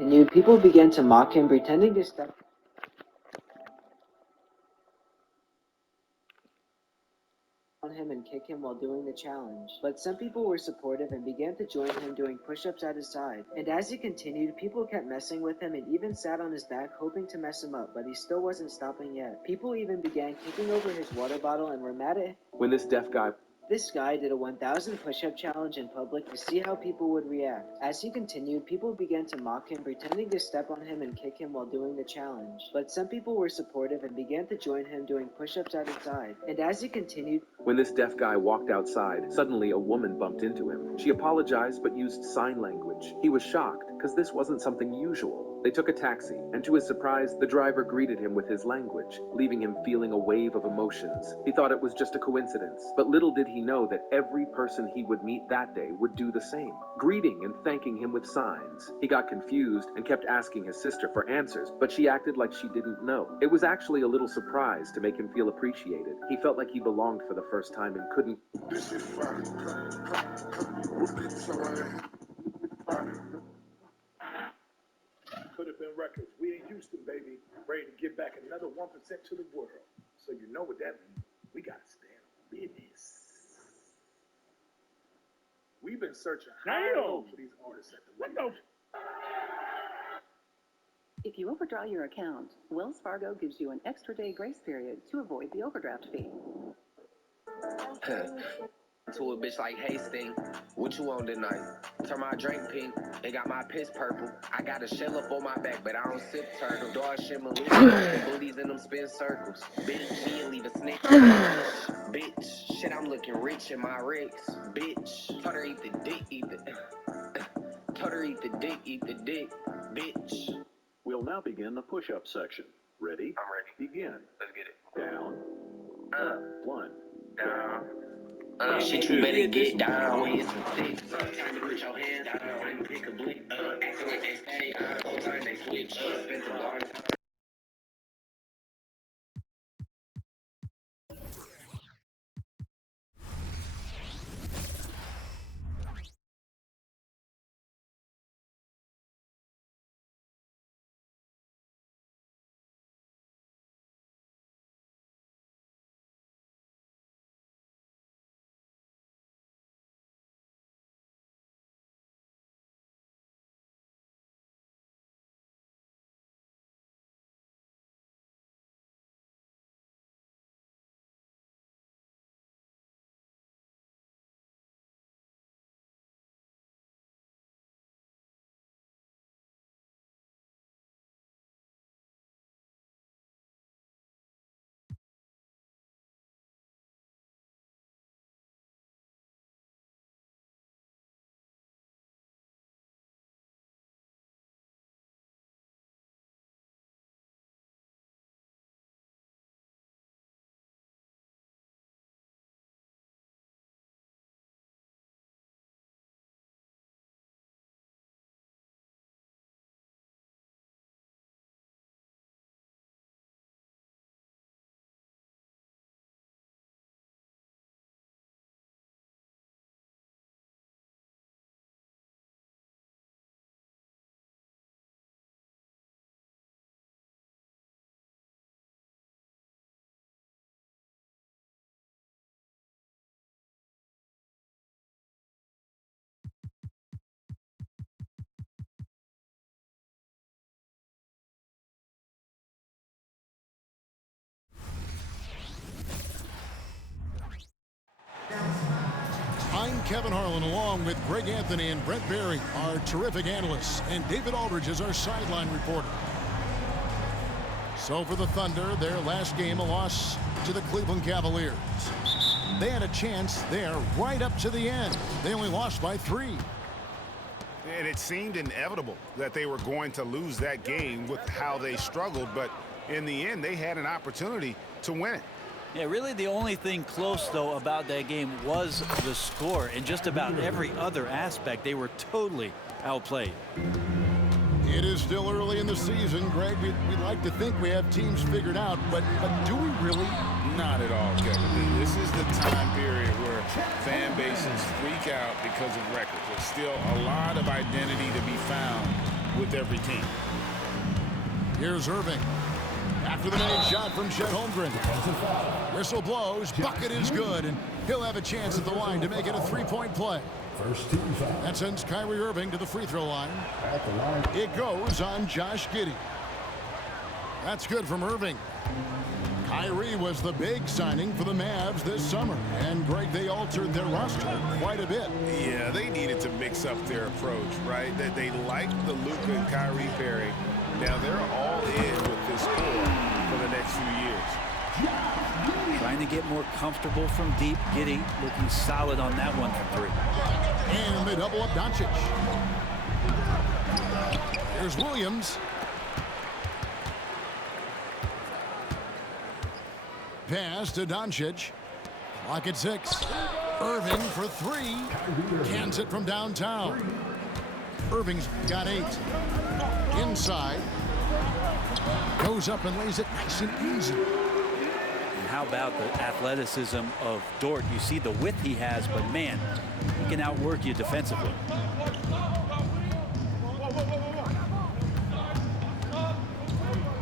continued, people began to mock him, pretending to step on him and kick him while doing the challenge. But some people were supportive and began to join him doing push-ups at his side. And as he continued, people kept messing with him and even sat on his back hoping to mess him up, but he still wasn't stopping yet. People even began kicking over his water bottle and were mad at him. When This guy did a 1,000 push-up challenge in public to see how people would react. As he continued, people began to mock him, pretending to step on him and kick him while doing the challenge. But some people were supportive and began to join him doing push-ups at his side. And as he continued, When this deaf guy walked outside, suddenly a woman bumped into him. She apologized but used sign language. He was shocked, because this wasn't something usual. They took a taxi, and to his surprise, the driver greeted him with his language, leaving him feeling a wave of emotions. He thought it was just a coincidence, but little did he know that every person he would meet that day would do the same, greeting and thanking him with signs. He got confused and kept asking his sister for answers, but she acted like she didn't know. It was actually a little surprise to make him feel appreciated. He felt like he belonged for the first time and couldn't. Could have been records. We in Houston, baby, ready to give back another 1% to the world. So you know what that means. We got to stand on business. We've been searching high and low for these artists at the window. If you overdraw your account, Wells Fargo gives you an extra day grace period to avoid the overdraft fee. To a bitch like Hastings, what you on tonight? Turn my drink pink, it got my piss purple. I got a shell up on my back, but I don't sip turtle. Dog shit malicious, booties in them spin circles. Bitch, she ain't leave a snitch. Bitch, shit, I'm looking rich in my Ricks. Bitch, taught her eat the dick, taught her eat the dick, bitch. We'll now begin the push-up section. Ready? I'm ready. Begin. Let's get it. Down. One. Down. Shit, you better get down when it's a thick. Time to put your hands down and pick a blick. Acting like they stay out, whole time they switch. Spent a long time. I'm Kevin Harlan, along with Greg Anthony and Brent Barry, our terrific analysts, and David Aldridge is our sideline reporter. So for the Thunder, their last game, a loss to the Cleveland Cavaliers. They had a chance there right up to the end. They only lost by 3. And it seemed inevitable that they were going to lose that game with how they struggled, but in the end, they had an opportunity to win it. Yeah, really the only thing close, though, about that game was the score. In just about every other aspect, they were totally outplayed. It is still early in the season, Greg. We'd like to think we have teams figured out, but do we really? Not at all, Kevin. This is the time period where fan bases freak out because of records. There's still a lot of identity to be found with every team. Here's Irving. After the made shot from Chet Holmgren. Whistle blows. Bucket is good, and he'll have a chance at the line to make it a three-point play. That sends Kyrie Irving to the free throw line. It goes on Josh Giddey. That's good from Irving. Kyrie was the big signing for the Mavs this summer. And, Greg, they altered their roster quite a bit. Yeah, they needed to mix up their approach, right? That they liked the Luka and Kyrie pairing. Now they're all in with this core for the next few years. Trying to get more comfortable from deep. Giddey looking solid on that one for three. And they double up Doncic. Here's Williams. Pass to Doncic. Clock at 6. Irving for 3. Cans it from downtown. Irving's got 8. Inside. Goes up and lays it nice and easy. And how about the athleticism of Dort? You see the width he has, but man, he can outwork you defensively.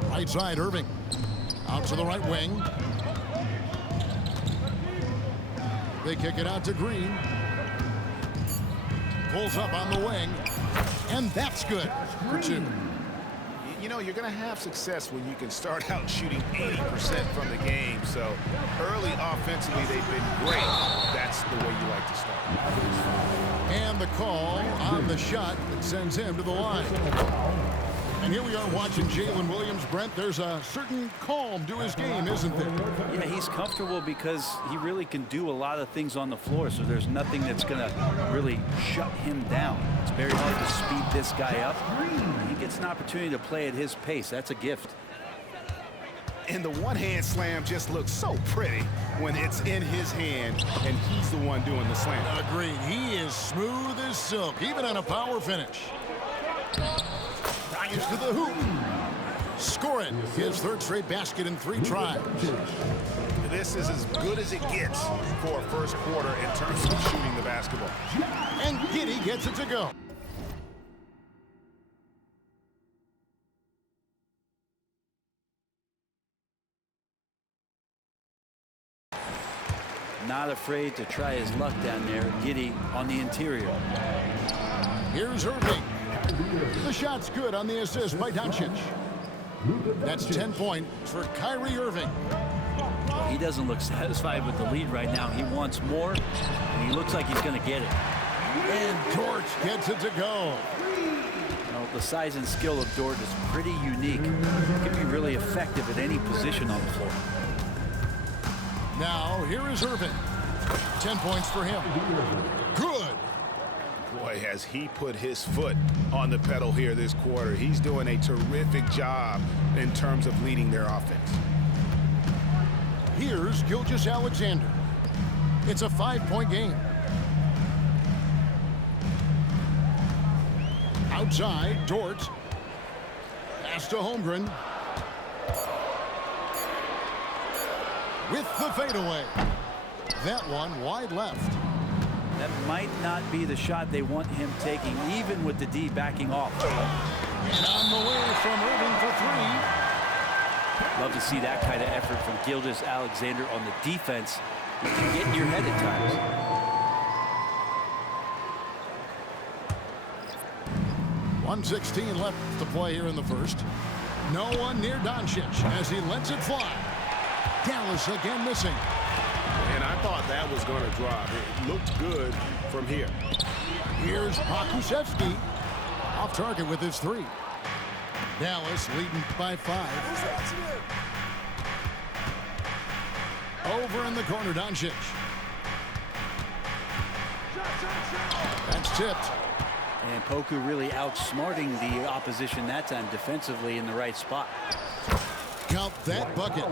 Right side, Irving. Out to the right wing. They kick it out to Green. Pulls up on the wing. And that's good for 2. You know, you're going to have success when you can start out shooting 80% from the game. So early offensively, they've been great. That's the way you like to start. And the call on the shot that sends him to the line. And here we are watching Jalen Williams. Brent, there's a certain calm to his game, isn't there? Yeah, he's comfortable because he really can do a lot of things on the floor, so there's nothing that's going to really shut him down. It's very hard to speed this guy up. He gets an opportunity to play at his pace. That's a gift. And the one-hand slam just looks so pretty when it's in his hand and he's the one doing the slam. Agreed. He is smooth as silk, even on a power finish. Bryant to the hoop. Scoring his 3rd straight basket in 3 tries. This is as good as it gets for a first quarter in terms of shooting the basketball. And Giddey gets it to go. Not afraid to try his luck down there. Giddey on the interior. Here's Irving. The shot's good on the assist by Doncic. That's 10 points for Kyrie Irving. He doesn't look satisfied with the lead right now. He wants more, and he looks like he's going to get it. And Dort gets it to go. Well, the size and skill of Dort is pretty unique. He can be really effective at any position on the floor. Now, here is Irving. 10 points for him. Good. Boy, has he put his foot on the pedal here this quarter. He's doing a terrific job in terms of leading their offense. Here's Gilgeous-Alexander. It's a 5-point game. Outside, Dort. Pass to Holmgren. With the fadeaway. That one wide left. That might not be the shot they want him taking, even with the D backing off. And on the way from Irving for 3. Love to see that kind of effort from Gilgeous-Alexander on the defense. He can get in your head at times. .116 left to play here in the first. No one near Doncic as he lets it fly. Dallas again missing. And I thought that was going to drop. It looked good from here. Here's Pokusevski. Off target with his 3. Dallas leading by 5. Over in the corner, Doncic. That's tipped. And Poku really outsmarting the opposition that time defensively in the right spot. Count that bucket.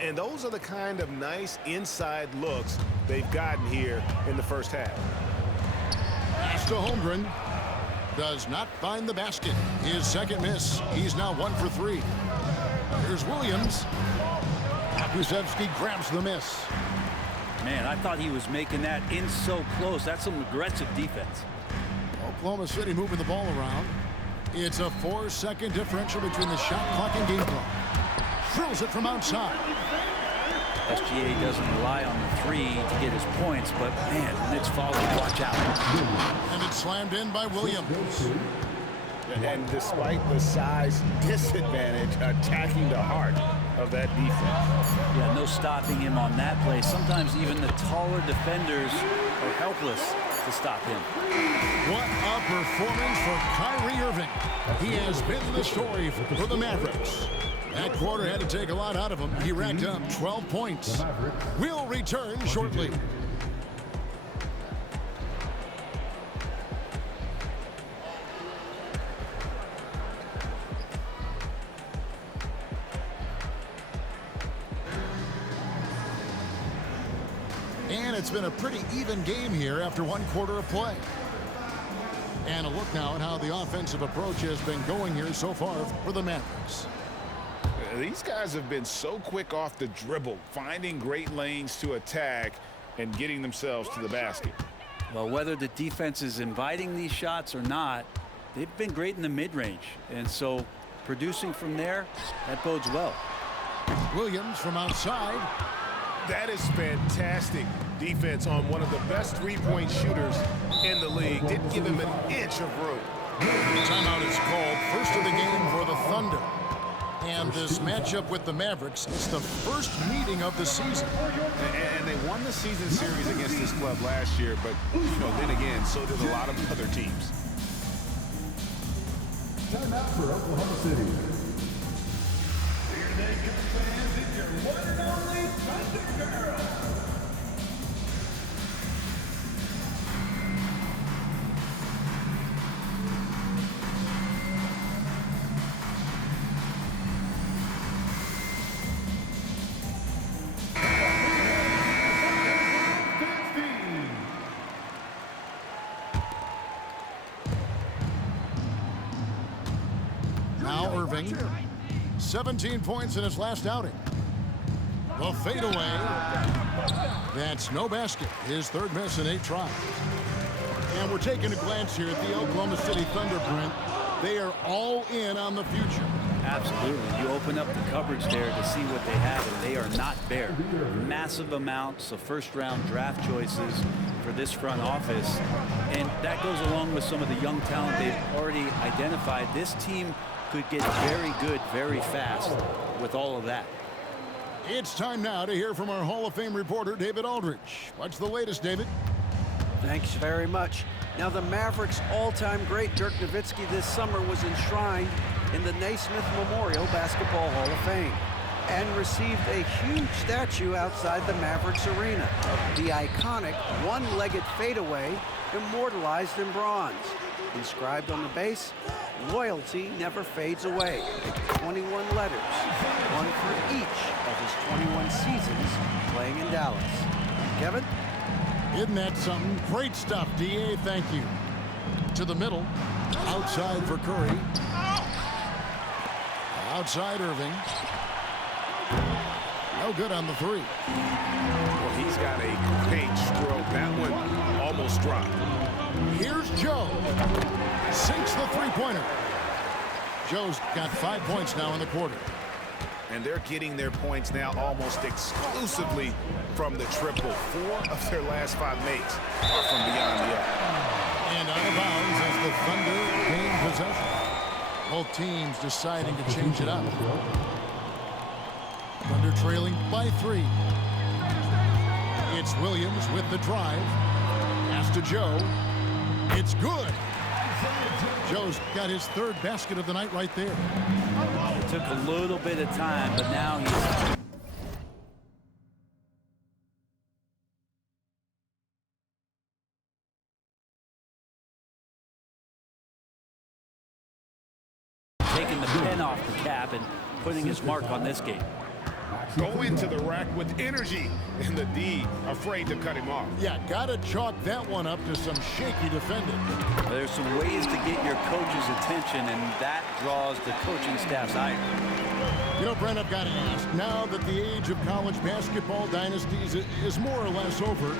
And those are the kind of nice inside looks they've gotten here in the first half. Pass to Holmgren. Does not find the basket. His second miss. He's now 1 for 3. Here's Williams. Pokusevski grabs the miss. Man, I thought he was making that in so close. That's some aggressive defense. Oklahoma City moving the ball around. It's a 4-second differential between the shot clock and game clock. Drills it from outside. SGA doesn't rely on the three to get his points, but man, when it's falling, watch out. And it's slammed in by Williams. And despite the size disadvantage, attacking the heart of that defense. Yeah, no stopping him on that play. Sometimes even the taller defenders are helpless to stop him. What a performance for Kyrie Irving. He has been the story for the Mavericks. That quarter had to take a lot out of him. He racked up 12 points. We'll return shortly. And it's been a pretty even game here after one quarter of play. And a look now at how the offensive approach has been going here so far for the Mavericks. These guys have been so quick off the dribble, finding great lanes to attack and getting themselves to the basket. Well, whether the defense is inviting these shots or not, they've been great in the mid-range. And so producing from there, that bodes well. Williams from outside. That is fantastic defense on one of the best three-point shooters in the league. Didn't give him an inch of room. Timeout is called. First of the game for the Thunder. And this matchup with the Mavericks is the first meeting of the season. And they won the season series against this club last year, but, you know, then again, so did a lot of other teams. Timeout for Oklahoma City. Here they come, fans. It's your one and only Thunder Girl. Now Irving, 17 points in his last outing. The fadeaway. That's no basket. His third miss in 8 tries. And we're taking a glance here at the Oklahoma City Thunder, Brent. They are all in on the future. Absolutely. You open up the cupboards there to see what they have, and they are not bare. Massive amounts of first-round draft choices for this front office. And that goes along with some of the young talent they've already identified. This team could get very good very fast with all of that. It's time now to hear from our Hall of Fame reporter, David Aldridge. What's the latest, David? Thanks very much. Now, the Mavericks' all-time great Dirk Nowitzki this summer was enshrined in the Naismith Memorial Basketball Hall of Fame and received a huge statue outside the Mavericks arena. The iconic one-legged fadeaway immortalized in bronze. Inscribed on the base, loyalty never fades away. 21 letters, one for each of his 21 seasons playing in Dallas. Kevin? Isn't that something? Great stuff, D.A. Thank you. To the middle. Outside for Curry. Outside Irving. No good on the three. Well, he's got a paint stroke. That one almost dropped. Here's Joe. Sinks the three-pointer. Joe's got 5 points now in the quarter. And they're getting their points now almost exclusively from the triple. 4 of their last 5 makes are from beyond the arc. And out of bounds as the Thunder gain possession. Both teams deciding to change it up. Thunder trailing by 3. It's Williams with the drive. Pass to Joe. It's good. Joe's got his third basket of the night right there. It took a little bit of time, but now he's taking the pen off the cap and putting his mark on this game. Go into the rack with energy, and the D afraid to cut him off. Yeah, gotta chalk that one up to some shaky defending. There's some ways to get your coach's attention, and that draws the coaching staff's ire. You know, Brent, I've got to ask, now that the age of college basketball dynasties is more or less over,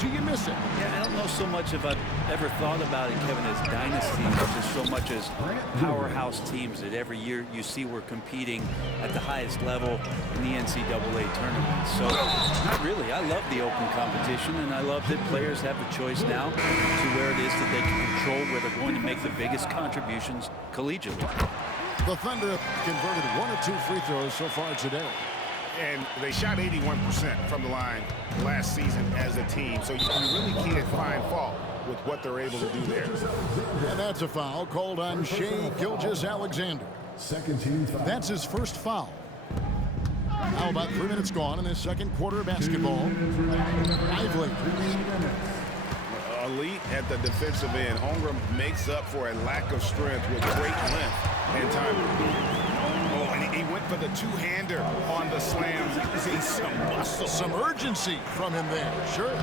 Do you miss it? Yeah, I don't know so much if I've ever thought about it, Kevin, as dynasties, just so much as powerhouse teams that every year you see we're competing at the highest level in the NCAA tournament. So, not really. I love the open competition, and I love that players have the choice now to where it is that they can control where they're going to make the biggest contributions collegiately. The Thunder have converted 1 of 2 free throws so far today. And they shot 81% from the line last season as a team, so you really can't find fault with what they're able to do there. And that's a foul called on Shai Gilgeous-Alexander. Second team foul. That's his first foul. Now about 3 minutes gone in this second quarter of basketball. Lively. Elite at the defensive end. Holmgren makes up for a lack of strength with great length and time. Oh, and he went for the two-hander on the slam. See some muscle. Some urgency from him there, sure.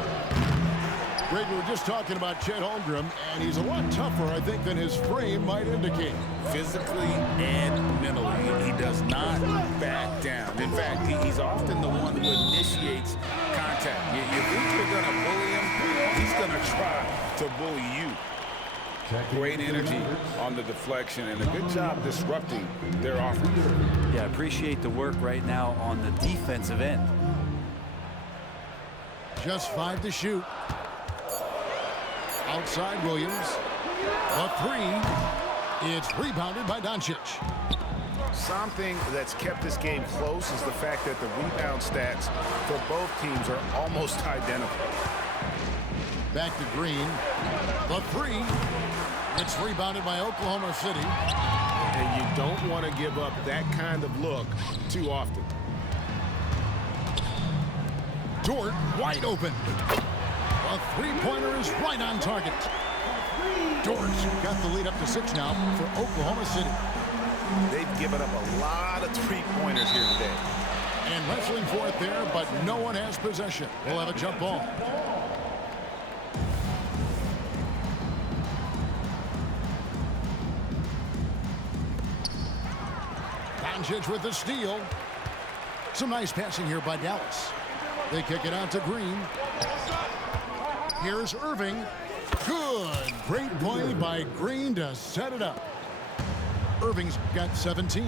Greg, we were just talking about Chet Holmgren, and he's a lot tougher, I think, than his frame might indicate. Physically and mentally, he does not back down. In fact, he's often the one who initiates contact. You think you're going to bully him, he's going to try to bully you. Great energy on the deflection and a good job disrupting their offense. Yeah, I appreciate the work right now on the defensive end. Just 5 to shoot. Outside Williams. A 3. It's rebounded by Doncic. Something that's kept this game close is the fact that the rebound stats for both teams are almost identical. Back to Green. The 3. It's rebounded by Oklahoma City. And you don't want to give up that kind of look too often. Dort wide open. A three-pointer is right on target. Dort's got the lead up to 6 now for Oklahoma City. They've given up a lot of three-pointers here today. And wrestling for it there, but no one has possession. We'll have a jump ball. Doncic with the steal. Some nice passing here by Dallas. They kick it out to Green. Here's Irving. Good. Great play by Green to set it up. Irving's got 17.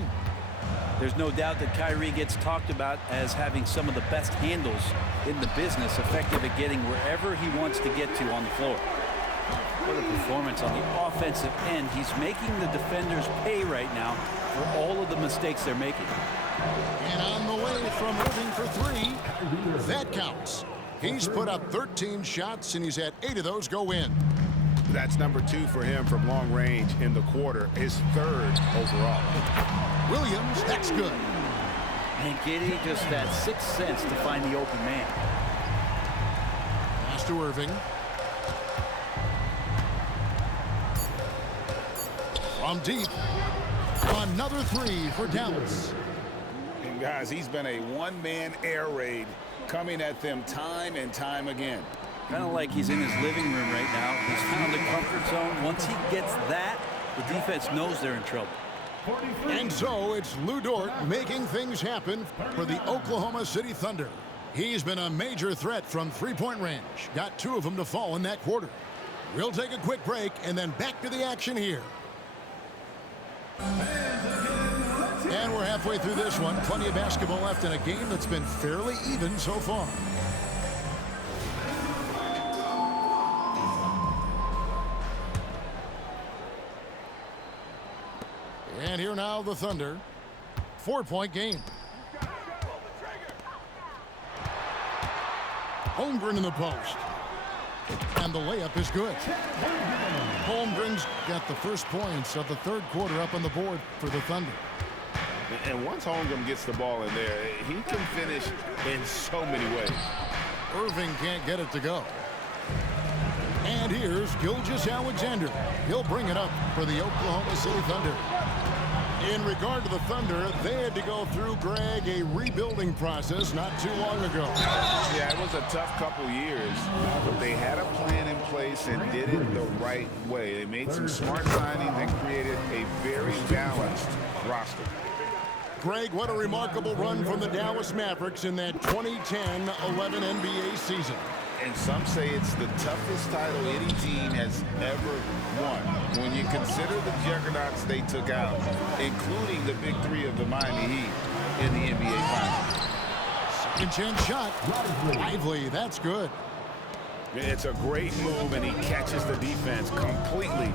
There's no doubt that Kyrie gets talked about as having some of the best handles in the business, effective at getting wherever he wants to get to on the floor. What a performance on the offensive end. He's making the defenders pay right now for all of the mistakes they're making. And on the way from Irving for 3. That counts. He's put up 13 shots, and he's had 8 of those go in. That's number 2 for him from long range in the quarter. His 3rd overall. Williams, that's good. And Giddey just that 6th sense to find the open man. Pass to Irving. From deep. Another 3 for Dallas. And guys, he's been a one-man air raid coming at them time and time again. Kind of like he's in his living room right now. He's found a comfort zone. Once he gets that, the defense knows they're in trouble. And so it's Lu Dort making things happen for the Oklahoma City Thunder. He's been a major threat from three-point range. Got 2 of them to fall in that quarter. We'll take a quick break and then back to the action here. And we're halfway through this one. Plenty of basketball left in a game that's been fairly even so far. And here now the Thunder. 4-point game. Holmgren in the post. And the layup is good. Holmgren's got the first points of the 3rd quarter up on the board for the Thunder. And once Holmgren gets the ball in there, he can finish in so many ways. Irving can't get it to go. And here's Gilgeous-Alexander. He'll bring it up for the Oklahoma City Thunder. In regard to the Thunder, they had to go through, Greg, a rebuilding process not too long ago. Yeah, it was a tough couple years, but they had a plan in place and did it the right way. They made some smart signings and created a very balanced roster. Greg, what a remarkable run from the Dallas Mavericks in that 2010-11 NBA season. And some say it's the toughest title any team has ever won. When you consider the juggernauts they took out, including the big three of the Miami Heat in the NBA Finals. Second chance shot. Lively, that's good. It's a great move, and he catches the defense completely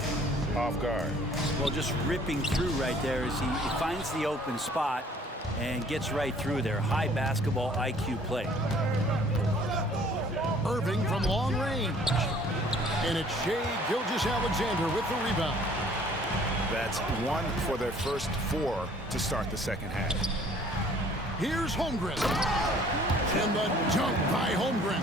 off guard. Well, just ripping through right there as he finds the open spot and gets right through there. High basketball IQ play. Irving from long range. And it's Shai Gilgeous-Alexander with the rebound. That's one for their first 4 to start the second half. Here's Holmgren. And the dunk by Holmgren.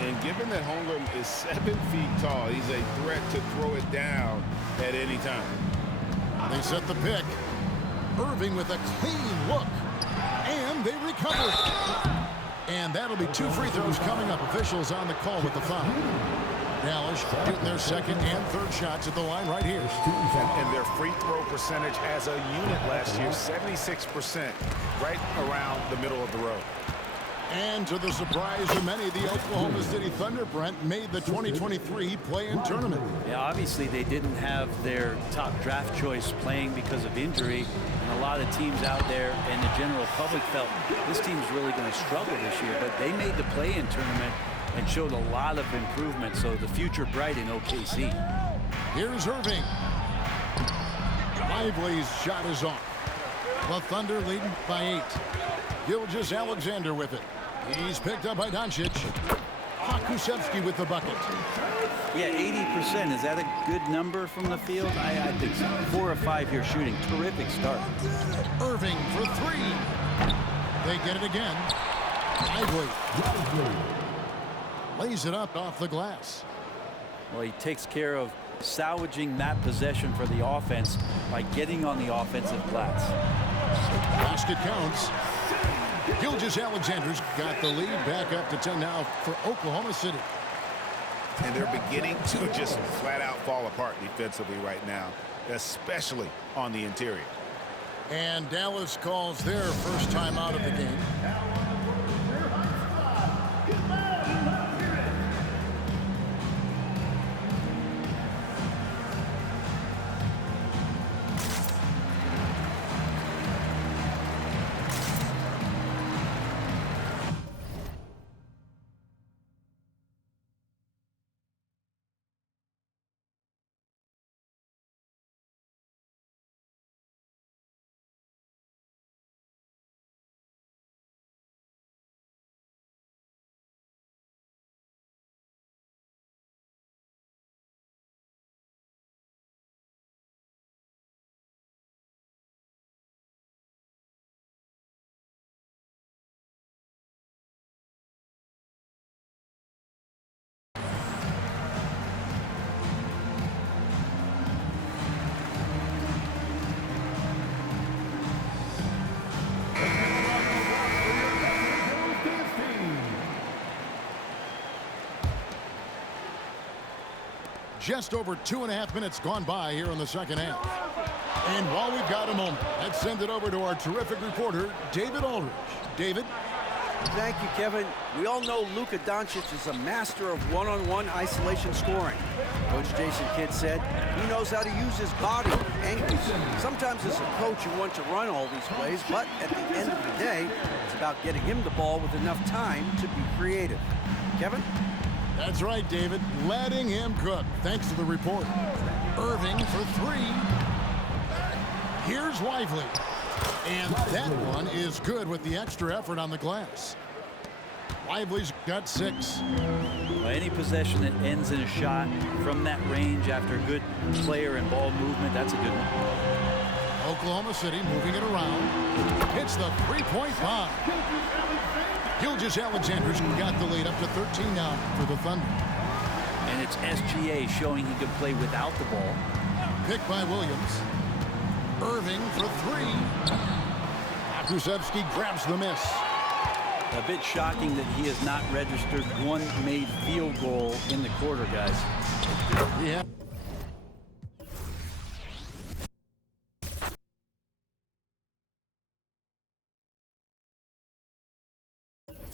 And given that Holmgren is 7 feet tall, he's a threat to throw it down at any time. They set the pick. Irving with a clean look. And they recover. And that'll be 2 free throws coming up. Officials on the call with the foul. Dallas getting their second and third shots at the line right here. And their free throw percentage as a unit last year, 76%, right around the middle of the road. And to the surprise of many, the Oklahoma City Thunder, Brent, made the 2023 play-in tournament. Yeah, obviously they didn't have their top draft choice playing because of injury. And a lot of teams out there and the general public felt this team's really going to struggle this year. But they made the play-in tournament and showed a lot of improvement. So the future bright in OKC. Here's Irving. Lively's shot is off. The Thunder leading by 8. Gilgeous-Alexander with it. He's picked up by Doncic. Pokusevski with the bucket. Yeah, 80%. Is that a good number from the field? I think so. 4 of 5 here shooting. Terrific start. Irving for 3. They get it again. Lively. Lays it up off the glass. Well, he takes care of salvaging that possession for the offense by getting on the offensive glass. Basket counts. Gilgeous-Alexander's got the lead back up to 10 now for Oklahoma City. And they're beginning to just flat out fall apart defensively right now, especially on the interior. And Dallas calls their first time out of the game. Just over 2.5 minutes gone by here in the second half. And while we've got a moment, let's send it over to our terrific reporter, David Aldridge. David? Thank you, Kevin. We all know Luka Doncic is a master of one-on-one isolation scoring. Coach Jason Kidd said he knows how to use his body, ankles. Sometimes as a coach you want to run all these plays, but at the end of the day, it's about getting him the ball with enough time to be creative. Kevin? That's right, David. Letting him cook. Thanks to the report. Irving for 3. Here's Lively. And that one is good with the extra effort on the glass. Lively's got 6. Well, any possession that ends in a shot from that range after good player and ball movement, that's a good one. Oklahoma City moving it around. Hits the 3-point bomb. Gilgeous-Alexander's got the lead up to 13 now for the Thunder. And it's SGA showing he can play without the ball. Picked by Williams. Irving for 3. Pokusevski grabs the miss. A bit shocking that he has not registered one made field goal in the quarter, guys. Yeah.